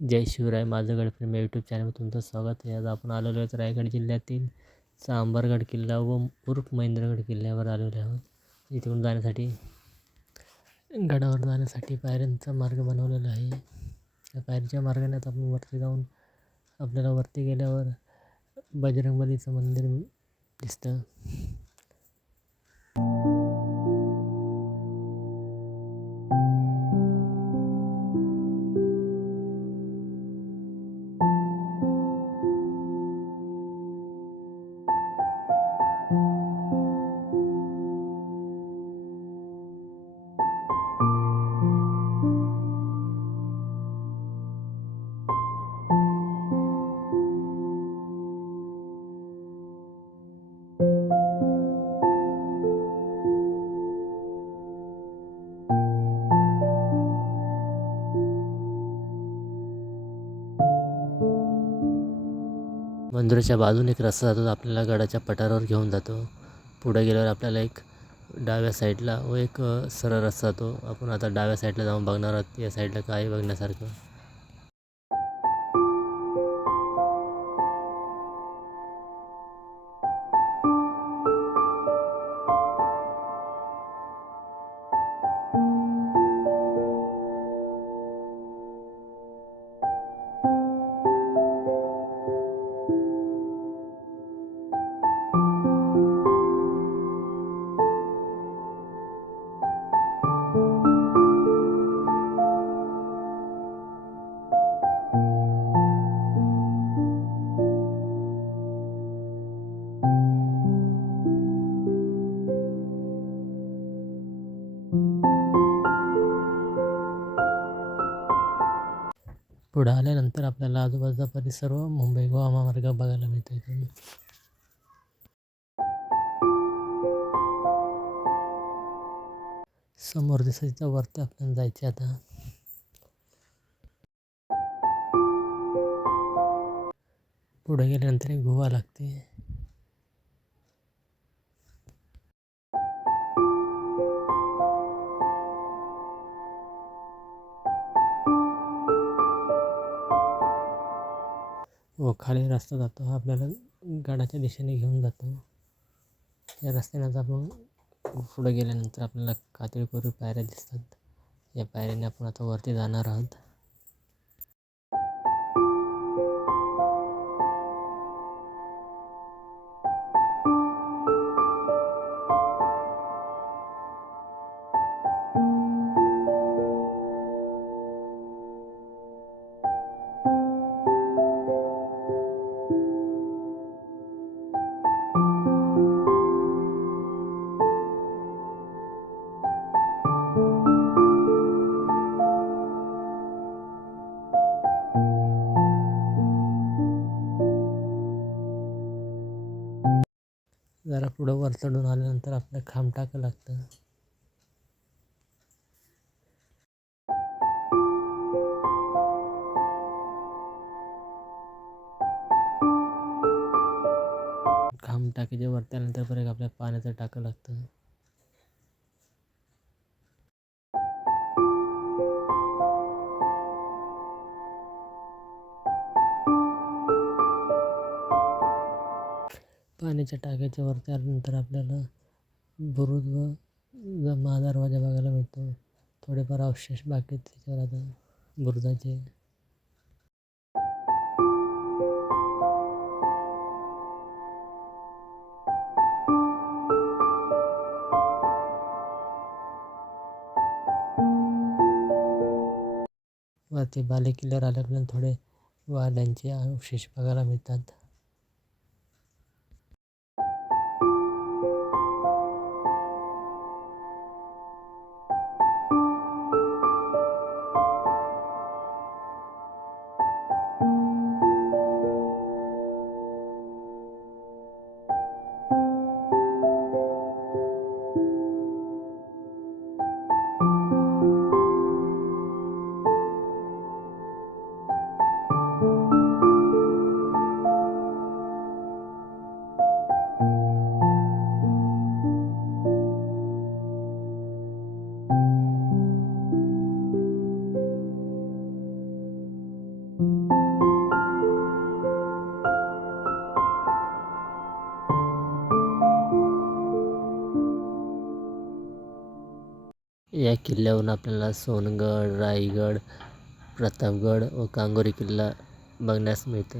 जय शिवराय माझं गडप्रेम या यूट्यूब चॅनलवर तुमचं स्वागत आहे. आज आपण आलेलो आहोत रायगड जिल्ह्यातील सांबरगड किल्ला व उर्फ महेंद्रगड किल्ल्यावर आलेलो आहोत. इथून जाण्यासाठी गडावर जाण्यासाठी पायऱ्यांचा मार्ग बनवलेला आहे. त्या पायऱ्यांच्या मार्गाने आता आपण वरती जाऊन आपल्याला वरती गेल्यावर बजरंगबलीचं मंदिर दिसतं. मंदिराच्या बाजूने एक रस्ता जातो तो आपल्याला गडाच्या पठारावर घेऊन जातो. पुढे गेल्यावर आपल्याला एक डाव्या साईडला व एक सरळ रस्ता जातो. आपण आता डाव्या साईडला जाऊन बघणार आहोत या साईडला काय आहे बघण्यासारखं. पुढं आल्यानंतर आपल्याला आजूबाजूचा परिसर व मुंबई गोवा महामार्ग बघायला मिळतो इथून समोर दिसायचं वरती आपल्याला जायचे आता. पुढे गेल्यानंतर गोवा लागते. व खाली रस्ता जातो हा आपल्याला गडाच्या दिशेने घेऊन जातो. या रस्त्याने आपण पुढे गेल्यानंतर आपल्याला कातळीपूर्वी पायऱ्या दिसतात. या पायऱ्याने आपण आता वरती जाणार आहोत. जरा पुढं वर चढून आल्यानंतर आपलं खांब टाकं लागतं. खांब टाकीच्या वरती आल्यानंतर परत आपल्या पाण्याचं टाकं लागतं. पाण्याच्या टाक्याच्या वरती आल्यानंतर आपल्याला बुरुज व ज- महादरवाजा बघायला मिळतो. थोडेफार अवशेष बाकी आहेत त्याच्यावर आता बुरुजाचे. वरती बालेकिल्ल्यावर आल्यापर्यंत थोडे वाड्यांचे अवशेष बघायला मिळतात. या किल्ल्यावरून आपल्याला सोनगड रायगड प्रतापगड व कांगोरी किल्ला बघण्यास मिळतो.